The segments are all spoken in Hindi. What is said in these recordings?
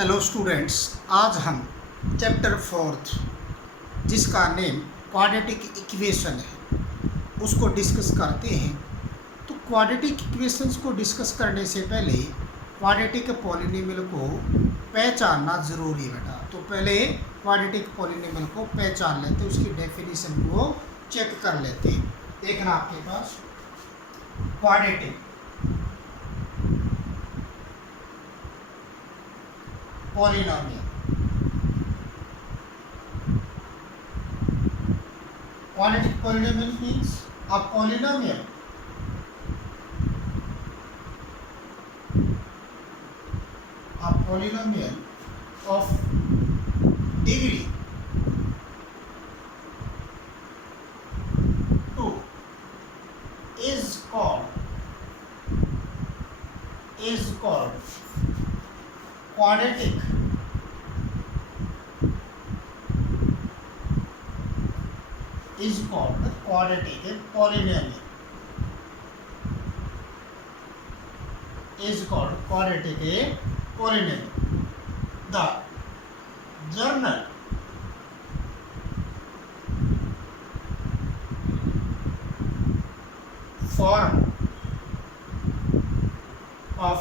हेलो स्टूडेंट्स, आज हम चैप्टर फोर्थ जिसका नेम क्वाड्रेटिक इक्वेशन है उसको डिस्कस करते हैं। तो क्वाड्रेटिक इक्वेशंस को डिस्कस करने से पहले क्वाड्रेटिक पॉलिनोमियल को पहचानना ज़रूरी है बेटा। तो पहले क्वाड्रेटिक पॉलिनोमियल को पहचान लेते, उसकी डेफिनेशन को चेक कर लेते। देखना आपके पास quadratic polynomial. Quadratic polynomial means a polynomial of degree 2 is called quadratic polynomial is called quadratic polynomial. The general form of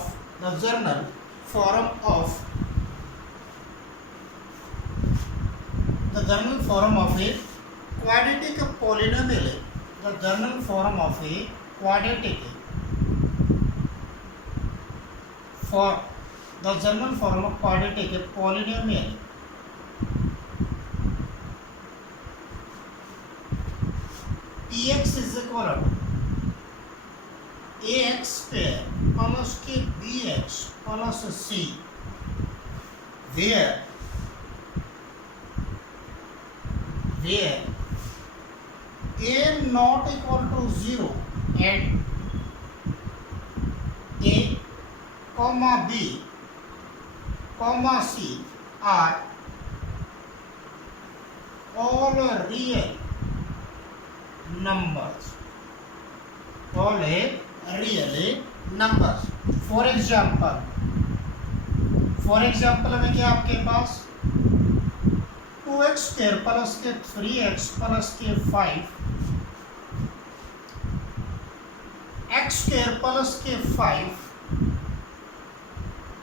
a quadratic polynomial, the general form of a quadratic polynomial px is equal to ax square plus k bx plus c, where a not equal to 0 and a comma b comma c are all real numbers. For example में क्या आपके पास 2x स्क्वायर प्लस के 3x प्लस के 5 x स्क्वायर प्लस के 5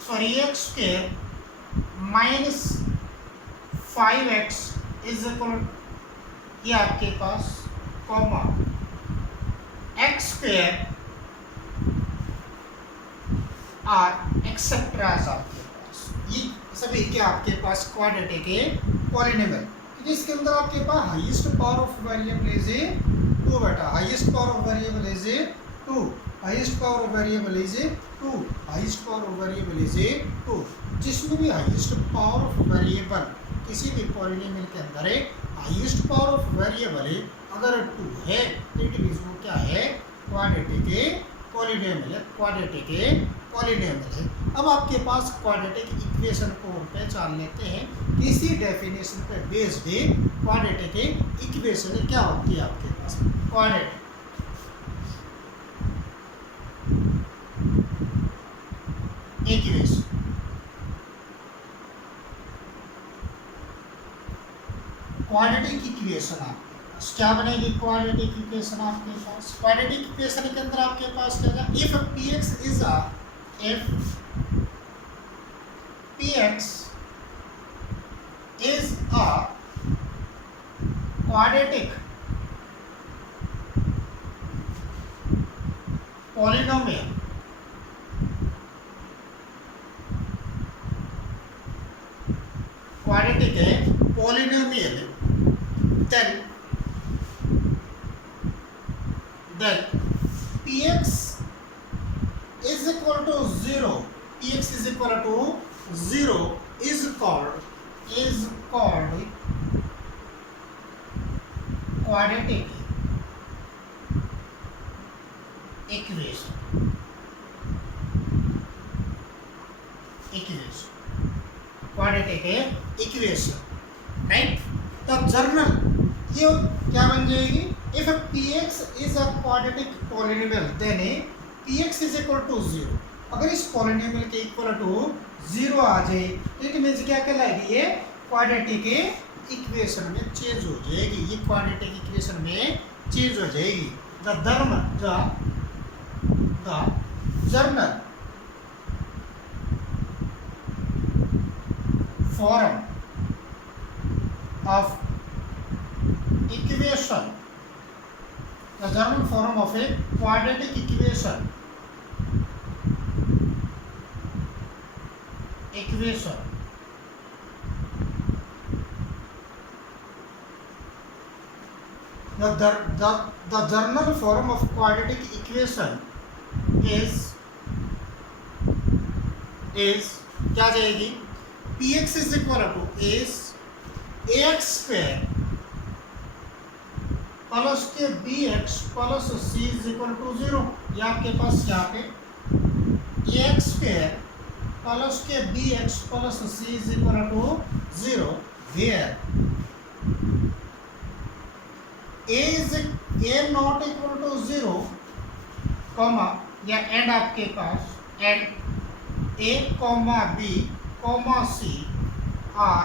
3x square minus 5x is equal, ये आपके पास कॉमा x स्क्वायर और एक्सेट्रा आपके पास, ये सभी क्या आपके पास क्वाड्रेटिक पॉलिनोमियल। इसके अंदर आपके पास highest power of variable is 2 बेटा। Highest power of variable is 2, highest power of variable is 2, highest power of variable is 2। जिसमें भी हाईएस्ट पावर ऑफ वेरिएबल किसी भी पॉलिनोमियल के अंदर है, हाईएस्ट पावर ऑफ वेरिएबल अगर 2 है तो इट मींस वो क्या है, क्वाड्रेटिक पॉलिनोमियल है। अब आपके पास क्वाड्रेटिक इक्वेशन को पहचान लेते हैं। इसी डेफिनेशन पे बेस्ड क्वाड्रेटिक इक्वेशन क्या होती है आपके पास। क्वाड्रेटिक इक्वेशन आपके पास क्या बनेगी। क्वाड्रेटिक इक्वेशन आपके पास, क्वाड्रेटिक इक्वेशन के अंदर आपके पास क्या है, if px is a quadratic polynomial, then px is equal to 0, is called quadratic equation, quadratic equation, right. तो जर्नल ये क्या बन जाएगी, if px is a quadratic polynomial then px is equal to 0। अगर इस पॉलिनोमियल के इक्वल टू 0 आ जाए, इट मीन्स क्या कहलाएगी ये क्वाड्रेटिक इक्वेशन में चेंज हो जाएगी, ये क्वाड्रेटिक इक्वेशन में चेंज हो जाएगी। The journal form of equation, the German form of a quadratic equation the German form of quadratic equation is क्या जाएगी, px is equal to is ax square plus के bx plus c is equal to 0। ये आपके पास यहाँ पे ax स्क्वायर प्लस के bx plus c is equal to 0 where a not equal to 0 comma या एंड आपके पास and a comma b comma c are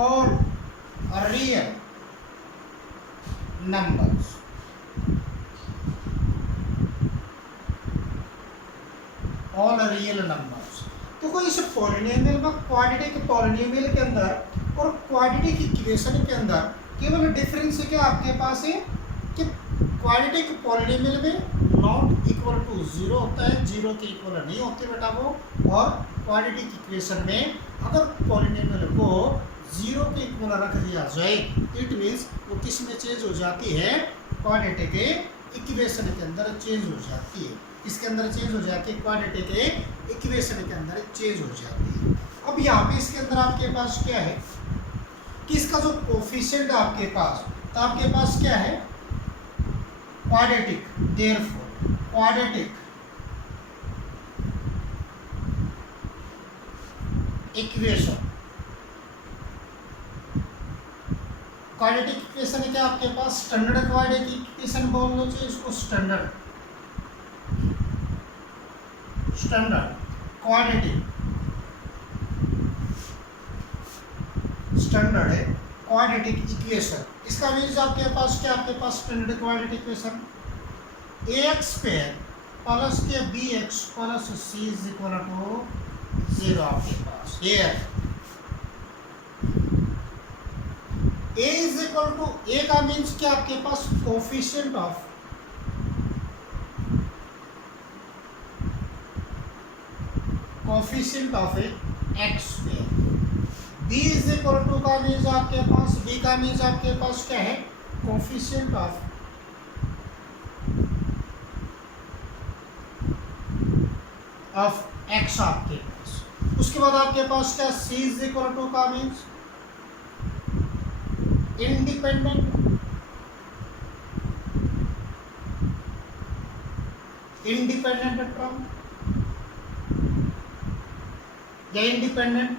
all real numbers. All real numbers. तो कोई इस पॉलिनोमियल में क्वाड्रेटिक पॉलिनोमियल के अंदर और क्वाड्रेटिक इक्वेशन के अंदर केवल डिफरेंस क्या आपके पास है कि क्वाड्रेटिक पॉलिनोमियल में नॉट इक्वल टू 0 होता है, 0 के इक्वल नहीं होते बेटा वो, और क्वाड्रेटिक इक्वेशन में अगर पॉलिनोमियल को 0 के इक्वल रख दिया जाए, इट मीन्स वो किस में चेंज हो जाती है, क्वाड्रेटिक इक्वेशन के अंदर चेंज हो जाती है। किसके अंदर चेंज हो जाती है, क्वाड्रेटिक इक्वेशन के अंदर चेंज हो जाती है। अब यहाँ पे इसके अंदर आपके पास क्या है कि इसका जो कोफिशिएंट आपके पास, तो आपके पास क्या है quadratic, therefore quadratic equation, quadratic equation है क्या आपके पास, स्टैंडर्ड क्वाड्रेटिक इक्वेशन बोल लो चाहिए इसको, स्टैंडर्ड क्वाड्रेटिक स्टैंडर्ड है क्वाड्रेटिक इक्वेशन। इसका मीन्स आपके पास क्या, आपके पास standard quadratic equation ax square plus के bx plus c is equal to 0 आपके पास। Here a is equal to, a का मीन्स क्या आपके पास coefficient of a x square, b is equal to का मीन्स आपके पास, b का मीन्स आपके पास क्या है कोफिशिएंट ऑफ x आपके पास। उसके बाद आपके पास क्या, c इज इक्वल टू का मीन्स इंडिपेंडेंट टर्म या independent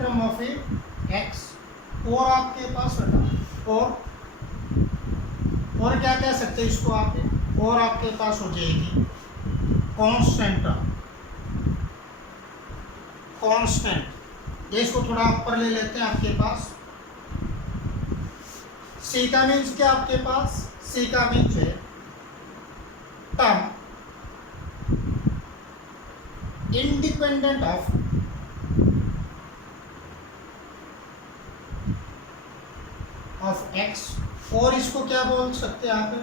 term of A x, और आपके पास और क्या कह सकते हैं इसको आप, और आपके पास हो जाएगी कांस्टेंट। इसको थोड़ा ऊपर ले लेते हैं आपके पास, सी का मीन्स क्या आपके पास, सी का मीन्स है टर्म इंडिपेंडेंट ऑफ एक्स, और इसको क्या बोल सकते हैं आप,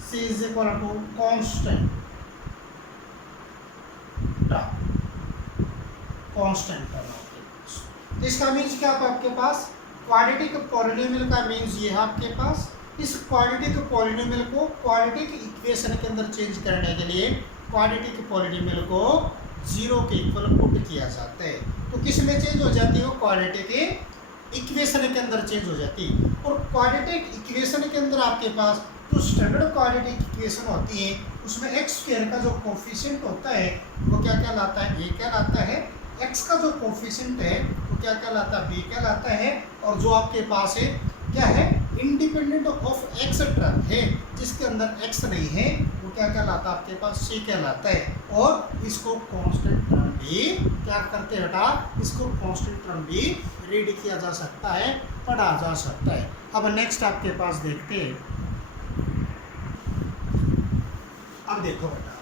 c is equal to constant term. इसका मीन्स क्या आपके पास, क्वाड्रेटिक पॉलिनोमियल का मीन्स ये है आपके पास, इस क्वाड्रेटिक पॉलिनोमियल को क्वाड्रेटिक इक्वेशन के अंदर चेंज करने के लिए क्वाड्रेटिक पॉलिनोमियल को 0 के इक्वल पुट किया जाता है। तो किस में चेंज हो जाती है, क्वाड्रेटिक इक्वेशन के अंदर चेंज हो जाती है। और क्वाड्रेटिक इक्वेशन के अंदर आपके पास जो स्टैंडर्ड क्वाड्रेटिक इक्वेशन होती है उसमें एक्स स्क्वायर का जो कोफिशिएंट होता है वो क्या कहलाता है, ए कहलाता है। एक्स का जो कोफिशिएंट है वो क्या कहलाता है, बी कहलाता है। और जो आपके पास है क्या है, इंडिपेंडेंट ऑफ एक्स टर्म है, जिसके अंदर एक्स नहीं है, वो क्या कहलाता है आपके पास, सी कहलाता है। और इसको कांस्टेंट टर्म भी क्या करते हैं बेटा, इसको कांस्टेंट टर्म भी रीड किया जा सकता है, पढ़ा जा सकता है। अब नेक्स्ट आपके पास देखते हैं। अब देखो बेटा,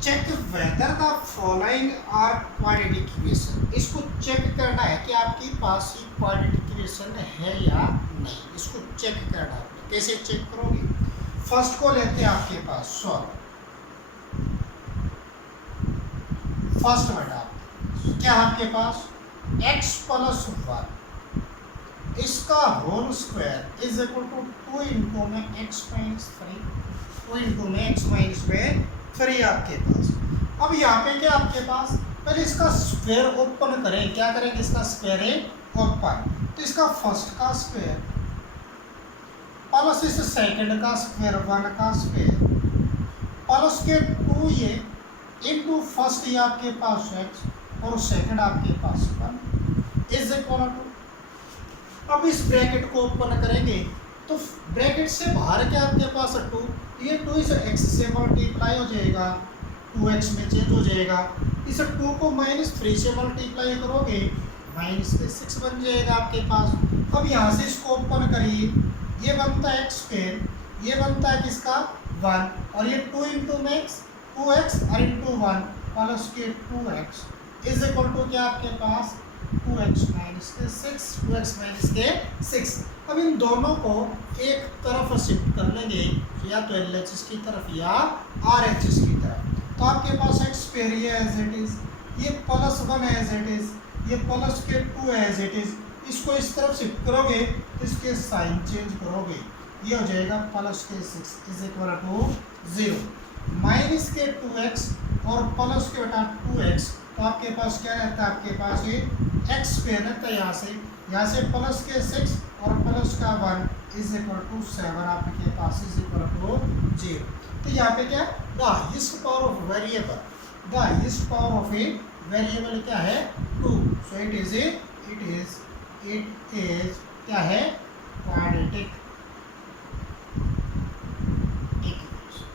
check whether the following are quadratic equation. इसको चेक करना है कि आपके पास ये क्वाड्रेटिक इक्वेशन है या नहीं, इसको चेक करना है। कैसे चेक करोगे? फर्स्ट को लेते हैं आपके पास सॉल्व। फर्स्ट बेटा क्या आपके पास x प्लस 1 इसका whole square is equal to 2 into में x माइनस 3, 2 इंटू में x माइनस 3 आपके पास। अब यहाँ पे क्या आपके पास, पहले इसका स्क्वायर ओपन करें। क्या करेंगे? इसका स्क्वायर है ओपन, तो इसका फर्स्ट का स्क्वायर प्लस इस सेकंड का स्क्वायर 1 का स्क्वायर प्लस के 2 ये इनटू फर्स्ट ये आपके पास x और सेकंड आपके पास 1 इज इक्वल टू। अब इस ब्रैकेट को ओपन करेंगे तो ब्रैकेट से बाहर क्या आपके पास 2, ये 2 इस x से मल्टीप्लाई हो जाएगा, 2x में चेंज हो जाएगा। इस 2 को -3 से मल्टीप्लाई करोगे -6 बन जाएगा आपके पास। अब यहाँ से इसको ओपन करिए, ये बनता है x स्क्वायर, ये बनता है किसका 1, और ये 2 इंटू मैक्स 2x और इंटू 1 प्लस के 2x इज इक्वल टू क्या आपके पास 2x माइनस के 6, 2x माइनस के 6। अब इन दोनों को एक तरफ शिफ्ट कर लेंगे, या तो LHS की तरफ या RHS की तरफ। तो आपके पास x स्क्वायर ये एज इट इज, ये प्लस 1 एज इट इज, ये प्लस के 2 एज इट इज। इसको इस तरफ शिफ्ट करोगे तो इसके साइन चेंज करोगे, ये हो जाएगा प्लस के 6 इज इक्वल टू 0, माइनस के 2x और प्लस के बेटा 2x। तो आपके पास क्या रहता है, आपके पास ये x स्क्वायर रहता है, यहाँ से प्लस के 6 और प्लस का 1 इज इक्वल टू 7 आपके पास इज इक्वल टू 0। तो यहाँ पे क्या, the highest power of variable, the highest power of a variable क्या है 2। सो इट इज क्या है क्वाड्रेटिक इक्वेशन।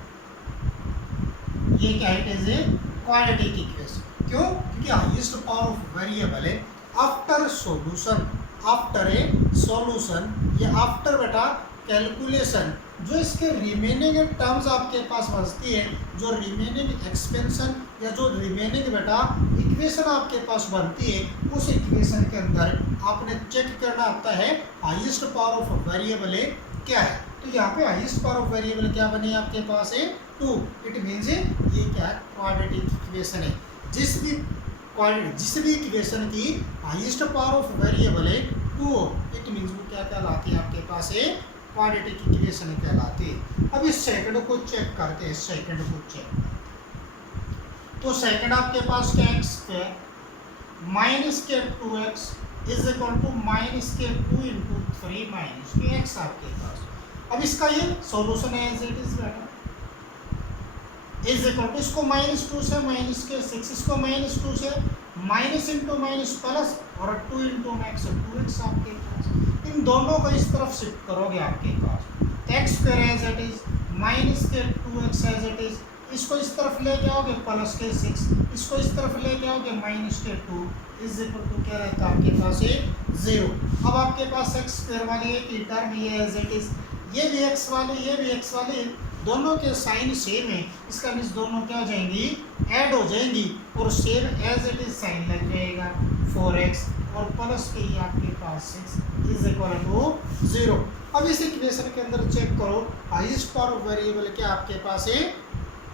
ये क्या है, it is a quadratic equation. क्यों? क्योंकि हाईएस्ट पावर ऑफ वेरिएबल है after solution, after a solution, ये आफ्टर बेटा कैलकुलेशन, जो इसके रिमेनिंग टर्म्स आपके पास बचती है, जो रिमेनिंग एक्सपेंशन या जो रिमेनिंग बेटा इक्वेशन आपके पास बनती है, उस इक्वेशन के अंदर आपने चेक करना आता है हाईएस्ट पावर ऑफ वेरिएबल है क्या है। तो यहाँ पे हाईएस्ट पावर ऑफ वेरिएबल क्या बनी आपके पास है 2। इट मीन्स ये क्या है क्वाड्रेटिक इक्वेशन है। जिस भी इक्वेशन की हाईएस्ट पावर ऑफ वेरिएबल है 2, इट मीन्स वो क्या कहलाती है आपके पास है क्वाड्रेटिक इक्वेशन कहलाती है। अब इस सेकंड को चेक करते हैं, सेकंड को चेक। तो सेकंड आपके पास क्या x स्क्वायर माइनस के 2x is equal to minus के 2 इंटू 3 माइनस के x आपके पास। अब इसका ये सॉल्यूशन है एज इट इज बेटा, इज इक्वल टू इसको -2 से माइनस के 6, इसको -2 से माइनस इंटू माइनस प्लस और 2 इंटू मैक्स 2x आपके पास। इन दोनों को इस तरफ शिफ्ट करोगे आपके पास x square as it is minus के 2x एज इट इज, इसको इस तरफ लेके आओगे प्लस के 6, इसको इस तरफ लेके आओगे माइनस के 2 इज इक्वल टू क्या रहता है आपके पास ये 0। अब आपके पास x स्क्वायर वाली एक टर्म ये एज इट इज, ये भी x वाले, ये भी x वाले, दोनों के साइन सेम है, इसका मीन्स दोनों क्या हो जाएंगी ऐड हो जाएंगी और same as it is sign लग जाएगा 4x और प्लस के ये आपके पास 6 इज इक्वल टू 0। अब इस इक्वेशन के अंदर चेक करो हाईएस्ट पावर ऑफ वेरिएबल क्या आपके पास है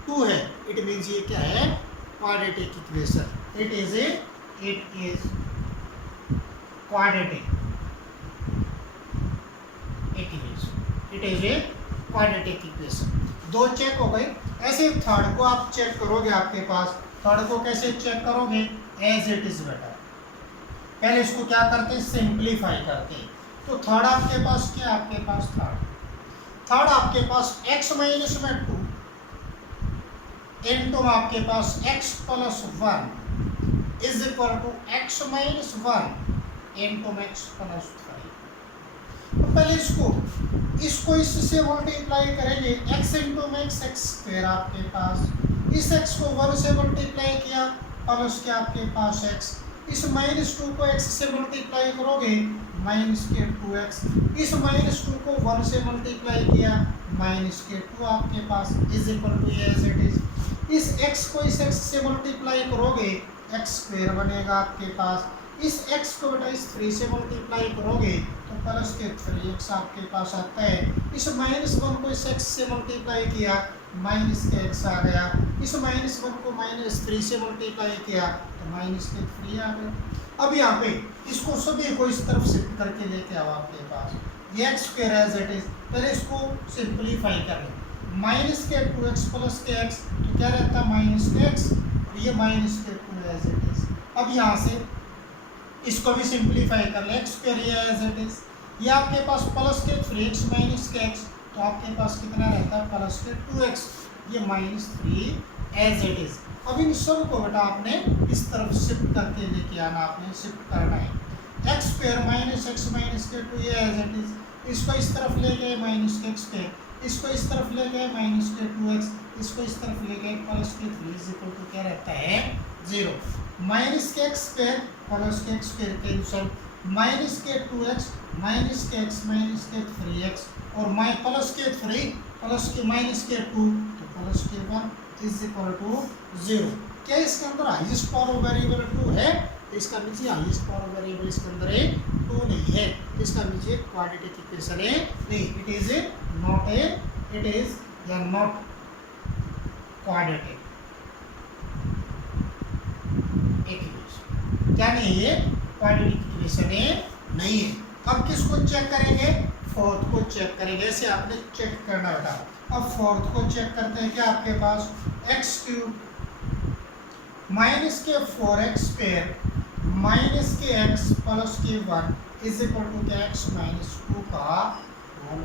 2 है। इट मीन्स ये क्या है quadratic equation, it is quadratic equation, it is a quadratic equation. 2 check हो गए। ऐसे थर्ड को आप चेक करोगे आपके पास, थर्ड को कैसे चेक करोगे एज इट इज बेटा, पहले इसको क्या करते हैं सिंप्लीफाई करते हैं। तो थर्ड आपके पास क्या, आपके पास थर्ड आपके पास x माइनस में 2 इनटू आपके पास x plus 1 is equal to x minus 1 into x plus 3। तो पहले इसको इससे मल्टीप्लाई करेंगे x into max x square आपके पास, इस x को 1 से मल्टीप्लाई किया प्लस के आपके पास एक्स, इस -2 को x से मल्टीप्लाई करोगे -2x, इस -2 को 1 से मल्टीप्लाई किया -2 आपके पास is equal to as it is, इस x को इस x से मल्टीप्लाई करोगे x² बनेगा आपके पास, इस x को बेटा इस 3 से मल्टीप्लाई करोगे तो प्लस के 3x आपके पास आता है, इस -1 को इस x से मल्टीप्लाई किया -x आ गया, इस -1 को -3 से मल्टीप्लाई किया तो -3 आ गया। अब यहाँ पे इसको सभी को इस तरफ शिफ्ट करके लेके आओ आपके पास, ये x² एज इट इज, पहले इसको सिंपलीफाई कर लें, -2x प्लस के x तो क्या रहता है -x, और ये -2 एज इट इज। अब यहाँ से इसको भी सिंपलीफाई कर ले, x² ये एज इट इज, ये आपके पास प्लस के 3x माइनस के x तो आपके पास कितना रहता है प्लस के 2x, ये -3 एज इट इज। अब इन सब को बेटा आपने इस तरफ शिफ्ट करके लेके आना, आपने शिफ्ट करना है, x² -x माइनस के 2 ये एज इट इज, इसको इस तरफ ले गए -x², इसको इस तरफ ले गए -2x, इसको इस तरफ ले गए प्लस के 3 इज इक्वल टू क्या रहता है 0, -x² प्लस के x² cancel, -2x -x -3x और प्लस के 3 प्लस के -2 तो प्लस के 1 इज इक्वल टू 0। क्या इसके अंदर हाईएस्ट पावर वेरिएबल 2 है? इसका नीचे हाईएस्ट पावर वेरिएबल इसके अंदर 2 नहीं है, इसका नीचे क्वाड्रेटिक इक्वेशन है नहीं, इट इज नॉट या नॉट क्वाड्रेटिक इक्वेशन, क्या नहीं है क्वाड्रेटिक इक्वेशन है नहीं है। अब किसको चेक करेंगे? फोर्थ को चेक करेंगे, ऐसे आपने चेक करना बेटा। अब फोर्थ को चेक करते हैं, क्या आपके पास x³ माइनस के 4x² माइनस के x प्लस के 1 इज इक्वल टू क्या x -2 का होल।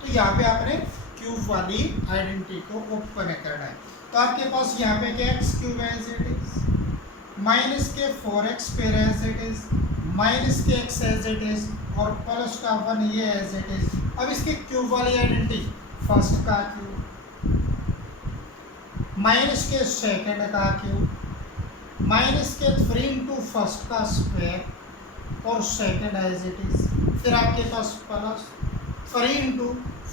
तो यहाँ पे आपने क्यूब वाली आइडेंटिटी को ओपन करना है, तो आपके पास यहाँ पे क्या x³ as it is, minus के 4x² as it is, minus के x एज इट इज और प्लस का 1 ये एज इट इज। अब इसके क्यूब वाली आइडेंटिटी, फर्स्ट का क्यूब माइनस के सेकंड का क्यूब माइनस के 3 इंटू फर्स्ट का स्क्वायर और सेकंड एज इट इज, फिर आपके पास plus 3 into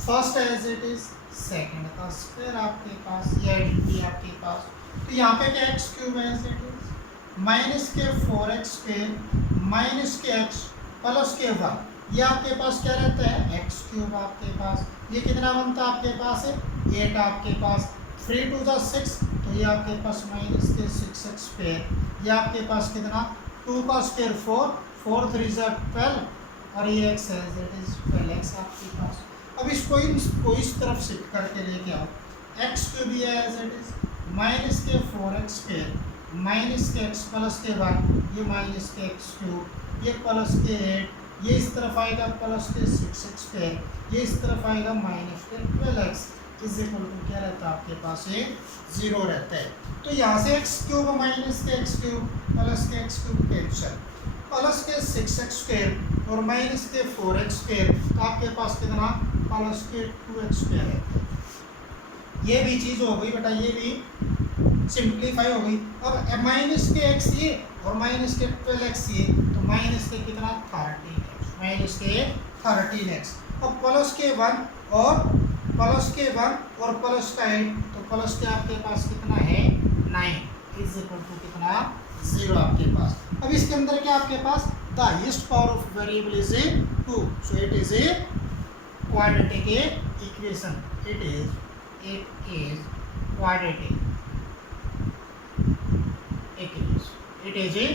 first as it is second का स्क्वायर आपके पास, ये आइडेंटिटी आपके पास। तो यहाँ पे क्या x³ as it is, minus के 4x² माइनस के x प्लस के 1, ये आपके पास क्या रहता है x³ आपके पास, ये कितना बनता है आपके पास है 8 आपके पास, 3 2 जा 6 तो ये आपके पास माइनस के 6x², ये आपके पास कितना 2 का स्क्वायर 4, 4 3 जा 12 और ये x as it is 12x आपके पास। अब इसको इस तरफ शिफ्ट करके लेके आओ, x³ ये एज इट इज, माइनस के 4x² माइनस के x प्लस के 1 ये माइनस के x³, ये प्लस के 8, ये इस तरफ आएगा प्लस के 6x², ये इस तरफ आएगा माइनस के 12x इज इक्वल टू क्या रहता है आपके पास ये 0 रहता है। तो यहाँ से x³ माइनस के x³ प्लस के x³ कैंसल, प्लस के 6x² और माइनस के 4x² तो आपके पास कितना प्लस के 2x² है। ये भी चीज़ हो गई बेटा, ये भी सिंप्लीफाई हो गई। अब माइनस के x ये और माइनस के 12x ये तो माइनस के कितना 13x, माइनस के 13x। अब प्लस के 1 और प्लस के 1 और प्लस का 8 तो प्लस के आपके पास कितना है 9 इज इक्वल टू कितना 0 आपके पास। अब इसके अंदर क्या आपके पास the highest power of variable is 2, so it is a quadratic equation, it is quadratic equation, it is a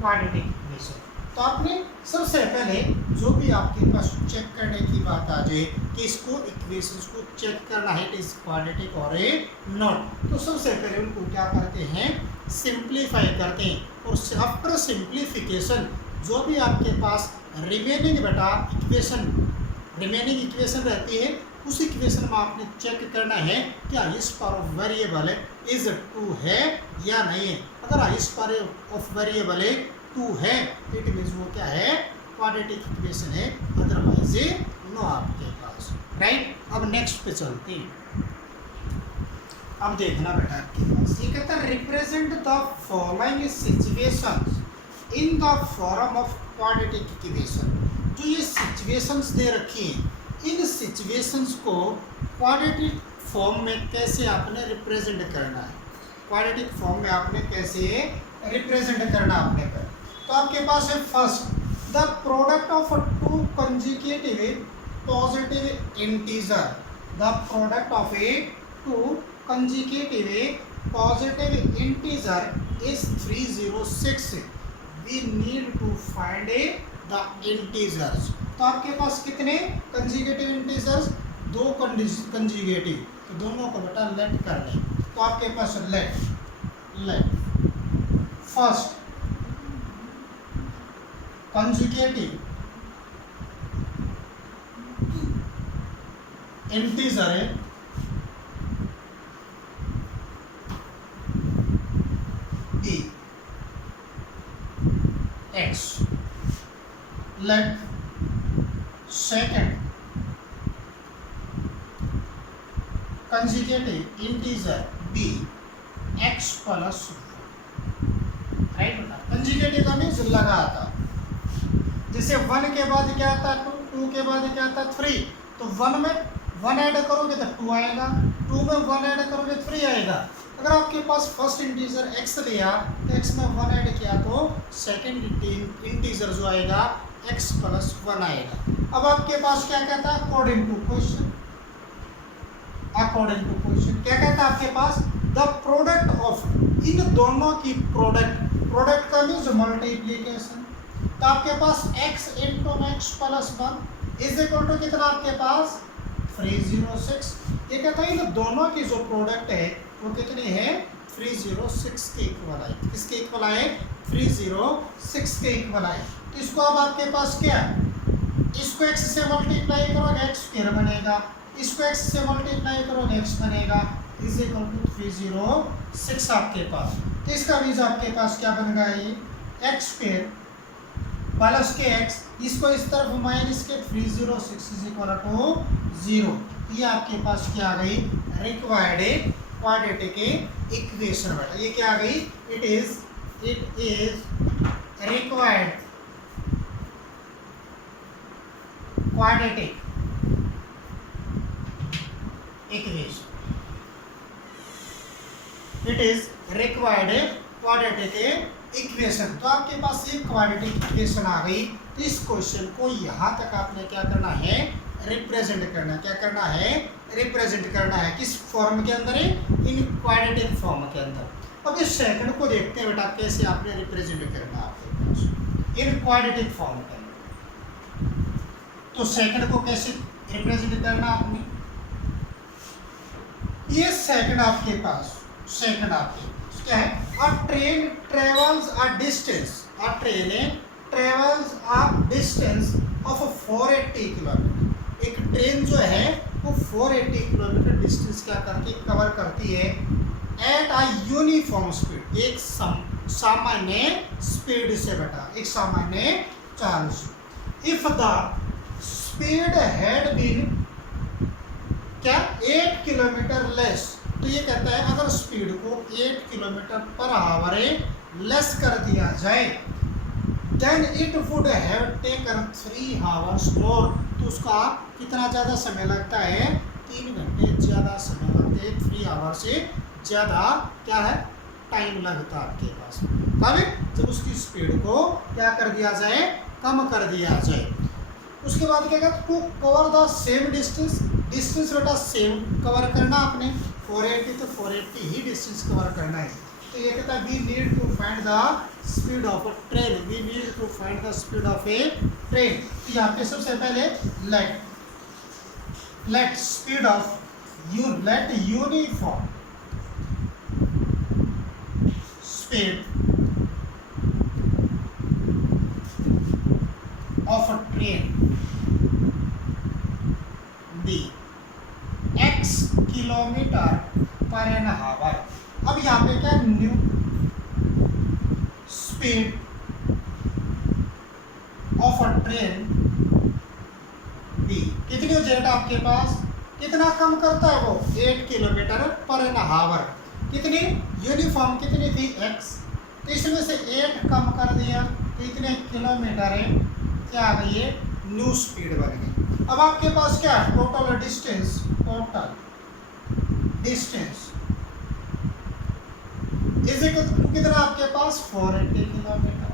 quadratic equation. तो आपने सबसे पहले जो भी आपके पास चेक करने की बात आ जाए कि इसको इक्वेशंस को चेक करना है, इट इज क्वाड्रेटिक और ए नॉट, तो सबसे पहले उनको क्या करते हैं सिंप्लीफाई करते हैं और आफ्टर सिंप्लीफिकेशन जो भी आपके पास रिमेनिंग बेटा रिमेनिंग इक्वेशन रहती है उस इक्वेशन में आपने चेक करना है कि highest power of variable is 2 है या नहीं है। अगर हाईएस्ट पावर ऑफ वेरिएबल 2 है इट मीन्स वो क्या है क्वाड्रेटिक इक्वेशन है, अदरवाइज नो आपके पास, राइट। अब नेक्स्ट पे चलते हैं। अब देखना बेटा आपके पास ये कहता है represent the following situations in the form of quadratic equation. जो ये सिचुएशंस दे रखी हैं इन सिचुएशंस को क्वाड्रेटिक फॉर्म में कैसे आपने रिप्रेजेंट करना है, क्वाड्रेटिक फॉर्म में आपने कैसे रिप्रेजेंट करना आपने कर। तो आपके पास है first the product of two consecutive positive integer, the product of a two consecutive positive integer is 306. We need to find the integers. तो आपके पास कितने कंजुगेटिव इंटीजर्स? दो कंजुगेटिव, तो दोनों को बेटा लेट कर लें। तो आपके पास लेट फर्स्ट कंजुगेटिव इंटीजर है x, let second consecutive integer be x plus 1, right बेटा। कंजुगेटिव का मीन्स लगाता, जैसे 1 के बाद क्या आता है 2 के बाद क्या आता है 3, तो 1 में 1 ऐड करोगे तो 2 आएगा, 2 में 1 ऐड करोगे 3 आएगा। अगर आपके पास फर्स्ट इंटीजर x लिया तो x में 1 ऐड किया तो सेकंड इंटीजर जो आएगा x प्लस 1 आएगा। अब आपके पास क्या कहता है अकॉर्डिंग टू क्वेश्चन क्या कहता है आपके पास द प्रोडक्ट ऑफ, इन दोनों की प्रोडक्ट का मीन्स मल्टीप्लीकेशन। तो आपके पास x into x plus 1 is equal to कितना आपके पास 306। ये कहता है इन दोनों की जो प्रोडक्ट है वो कितनी है 306 के इक्वल आए। किसके इक्वल आए 306 के इक्वल आए। तो इसको अब आपके पास क्या, इसको x से मल्टीप्लाई करोगे x स्क्वायर बनेगा, इसको x से मल्टीप्लाई करोगे x बनेगा, इज इक्वल टू 306 आपके पास। तो इसका मीन्स आपके पास क्या बन गया ये x स्क्वायर प्लस के x, इसको इस तरफ माइनस के 306 इज इक्वल टू 0। ये आपके पास क्या आ गई रिक्वायर्ड क्वाड्रेटिक इक्वेशन बेटा। ये क्या आ गई it is required quadratic equation, it is required quadratic equation. तो आपके पास ये क्वाड्रेटिक इक्वेशन आ गई। तो इस क्वेश्चन को यहाँ तक आपने क्या करना है रिप्रेजेंट करना, क्या करना है रिप्रेजेंट करना है किस फॉर्म के अंदर है इन क्वाड्रेटिक फॉर्म के अंदर। अब इस सेकंड को देखते हैं बेटा कैसे आपने रिप्रेजेंट करना आपके पास इन क्वाड्रेटिक फॉर्म के अंदर। तो सेकंड को कैसे रिप्रेजेंट करना आपने, ये सेकंड आपके पास क्या है अ train travels a distance, a train travels a distance of 480 kilometre. एक ट्रेन जो है वो 480 किलोमीटर डिस्टेंस क्या करती कवर करती है एट अ यूनिफॉर्म स्पीड, एक सामान्य स्पीड से बेटा, एक सामान्य चाल से। If the speed had been क्या 8 किलोमीटर लेस, तो ये कहता है अगर स्पीड को 8 किलोमीटर पर आवर लेस कर दिया जाए then it would have taken 3 hours more, तो उसका कितना ज़्यादा समय लगता है 3 घंटे ज़्यादा समय लगते हैं, 3 आवर से ज़्यादा क्या है टाइम लगता है आपके पास। कब जब उसकी स्पीड को क्या कर दिया जाए कम कर दिया जाए। उसके बाद क्या कहते to cover the same distance बेटा सेम कवर करना आपने 480 तो 480 ही डिस्टेंस कवर करना है। तो ये कहता है we need to find the speed of a train, we need to find the speed of a train. तो यहाँ पे सबसे पहले let speed of let uniform speed of a train be x kilometre per an hour. अब यहाँ पे क्या new speed of a train be कितनी हो जाएगा आपके पास कितना कम करता है वो 8 किलोमीटर पर एन आवर। कितनी यूनिफॉर्म कितनी थी x, तो इसमें से 8 कम कर दिया तो इतने किलोमीटर है, क्या आ गई है न्यू स्पीड बन गई। अब आपके पास क्या है टोटल डिस्टेंस इज कितना आपके पास 480 किलोमीटर।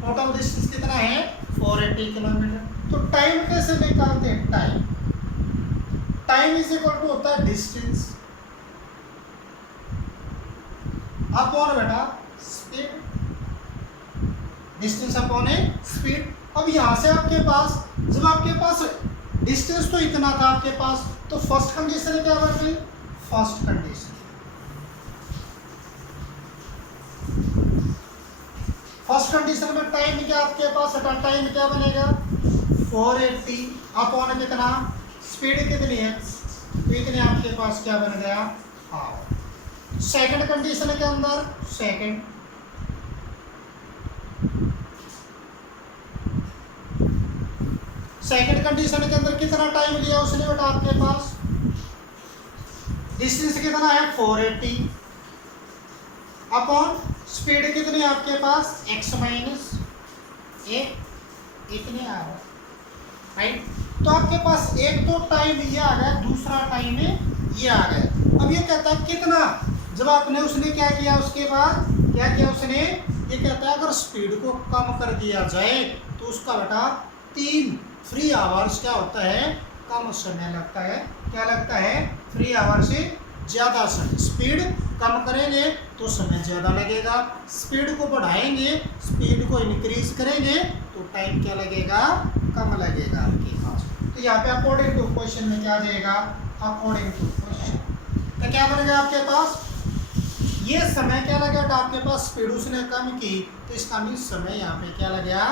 टोटल डिस्टेंस कितना है 480 किलोमीटर। तो टाइम कैसे निकालते हैं, टाइम इज इक्वल टू होता है डिस्टेंस अपॉन बेटा स्पीड, डिस्टेंस अपॉन ए स्पीड। अब यहां से आपके पास जब आपके पास डिस्टेंस तो इतना था आपके पास, तो फर्स्ट कंडीशन क्या बन गई, फर्स्ट कंडीशन में टाइम क्या आपके पास है, टाइम क्या बनेगा 480 अपॉन कितना स्पीड कितनी है, तो इतने आपके पास क्या बन गया हाफ। सेकंड कंडीशन के अंदर सेकंड कंडीशन के अंदर कितना टाइम लिया उसने बेटा आपके पास, डिस्टेंस कितना है 480 अपॉन स्पीड कितनी है आपके पास x माइनस ए, इतने आ रहा राइट। तो आपके पास एक तो टाइम ये आ गया, दूसरा टाइम ये आ गया। अब ये कहता है कितना, जब आपने उसने क्या किया उसके बाद क्या किया उसने, ये कहता है अगर स्पीड को कम कर दिया जाए तो उसका बेटा 3 फ्री आवर्स क्या होता है कम समय लगता है। क्या लगता है फ्री आवर से ज़्यादा समय। स्पीड कम करेंगे तो समय ज़्यादा लगेगा, स्पीड को बढ़ाएंगे, स्पीड को इंक्रीज करेंगे तो टाइम क्या लगेगा कम लगेगा आपके पास। तो यहाँ पे अकॉर्डिंग टू क्वेश्चन में क्या आ जाएगा, अकॉर्डिंग टू क्वेश्चन तो क्या बनेगा आपके पास, ये समय क्या लगेगा आपके पास, स्पीड उसने कम की तो इसका मीन समय यहाँ पे क्या लगेगा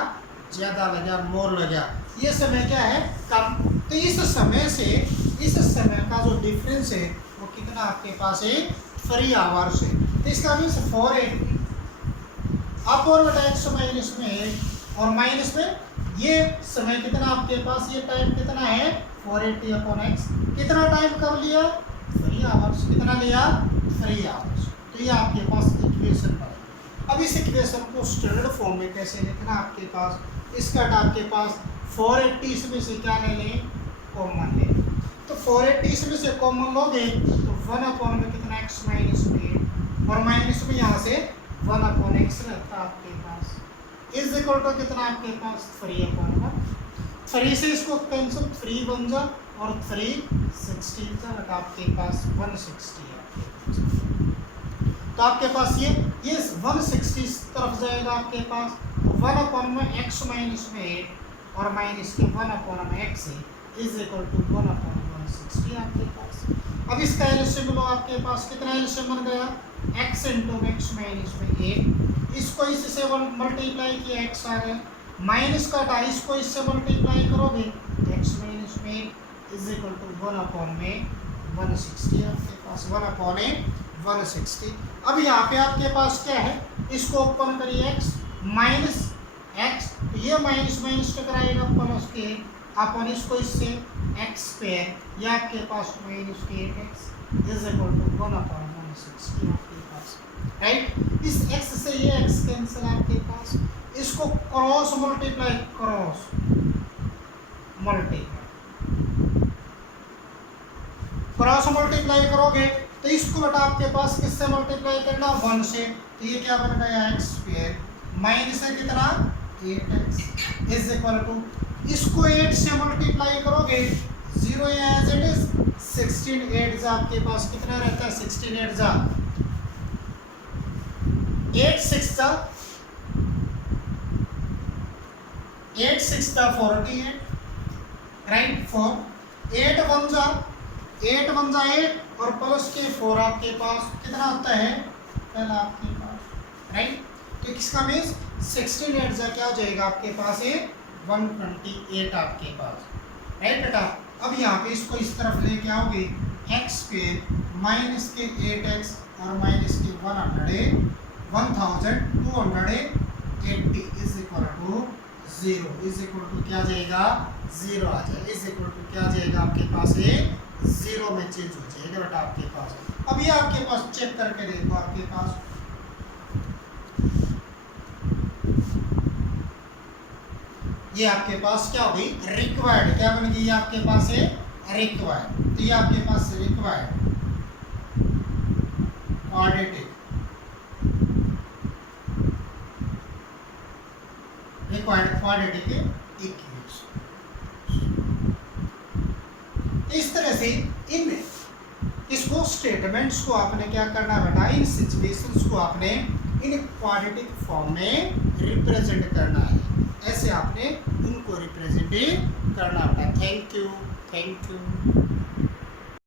ज़्यादा लगा, मोर लगा। ये समय क्या है कम, तो इस समय का जो डिफरेंस है वो कितना आपके पास है फ्री आवर्स है। तो इसका मीन्स 480 अप और बटा x माइनस में और माइनस में ये समय कितना आपके पास, ये टाइम कितना है 480 अपॉन x, कितना टाइम कम लिया फ्री आवर्स, कितना लिया फ्री आवर्स। तो ये आपके पास इक्वेशन बना। अब इस इक्वेशन को स्टैंडर्ड फॉर्म में कैसे लिखना आपके पास, इसका आपके पास 480 इसमें से क्या ले लें कॉमन ले, तो 480 इसमें से कॉमन लोगे तो 1 अपॉन में कितना x माइनस में और माइनस में यहाँ से 1 अपॉन x रहता है आपके पास इज इक्वल टू कितना आपके पास 3 अपॉन 1। 3 से इसको कैंसिल 3 बन जा और 3 16 जा बटा आपके पास 160 है आपके पास। तो आपके पास ये 160 इस तरफ जाएगा आपके पास, 1 अपॉन में x माइनस में 8 और माइनस के 1 अपॉन में x है इज इक्वल टू 1 अपॉन 160 आपके पास। अब इसका एलसीएम लो आपके पास, कितना एलसीएम बन गया x इंटू x माइनस में 8, इसको इससे मल्टीप्लाई किया x आ गया, माइनस का था इसको इससे मल्टीप्लाई करोगे x माइनस में 8 इज इक्वल टू 1 अपॉन में 160 आपके पास 1 अपॉन 160। अब यहाँ पे आपके पास क्या है, इसको ओपन करिए x माइनस x, ये माइनस माइनस टकराएगा प्लस के अपन इसको इससे x स्क्वायर, ये आपके पास minus 8x is equal to 1 upon 160 आपके पास राइट। इस x से ये x कैंसिल आपके पास, इसको क्रॉस मल्टीप्लाई करोगे तो इसको बेटा आपके पास किससे मल्टीप्लाई करना 1 से, तो ये क्या बन गया x स्क्वायर माइनस है कितना 8x इज इक्वल टू, इसको 8 से मल्टीप्लाई करोगे 0 एज इट इज 16 8 जा आपके पास कितना रहता है 16 8 जा 8 6 जा 48 राइट 4 8 1 जा 8 और प्लस के 4 आपके पास कितना होता है पहला आपके पास राइट। तो किसका मीन्स 16 8 जा क्या हो जाएगा आपके पास है 128 आपके पास राइट बेटा। अब यहाँ पे इसको इस तरफ लेके आओगे x स्क्वायर माइनस के 8x और माइनस के 1280 is equal to 0 is equal to क्या जाएगा 0 आ जाएगा इज इक्वल टू क्या जाएगा आपके पास है 0 में चेंज हो जाएगा बेटा आपके पास। अब ये आपके पास चेक करके देखो आपके पास ये आपके पास क्या हो गई रिक्वायर्ड, क्या बन गई ये आपके पास है रिक्वायर्ड। तो ये आपके पास रिक्वायर्ड क्वाड्रेटिक इक्वेशन। इस तरह से इन इसको स्टेटमेंट्स को आपने क्या करना बेटा, इन सिचुएशंस को आपने इन क्वाड्रेटिक फॉर्म में रिप्रेजेंट करना है। ऐसे आपने इनको रिप्रेजेंट करना बेटा। Thank you.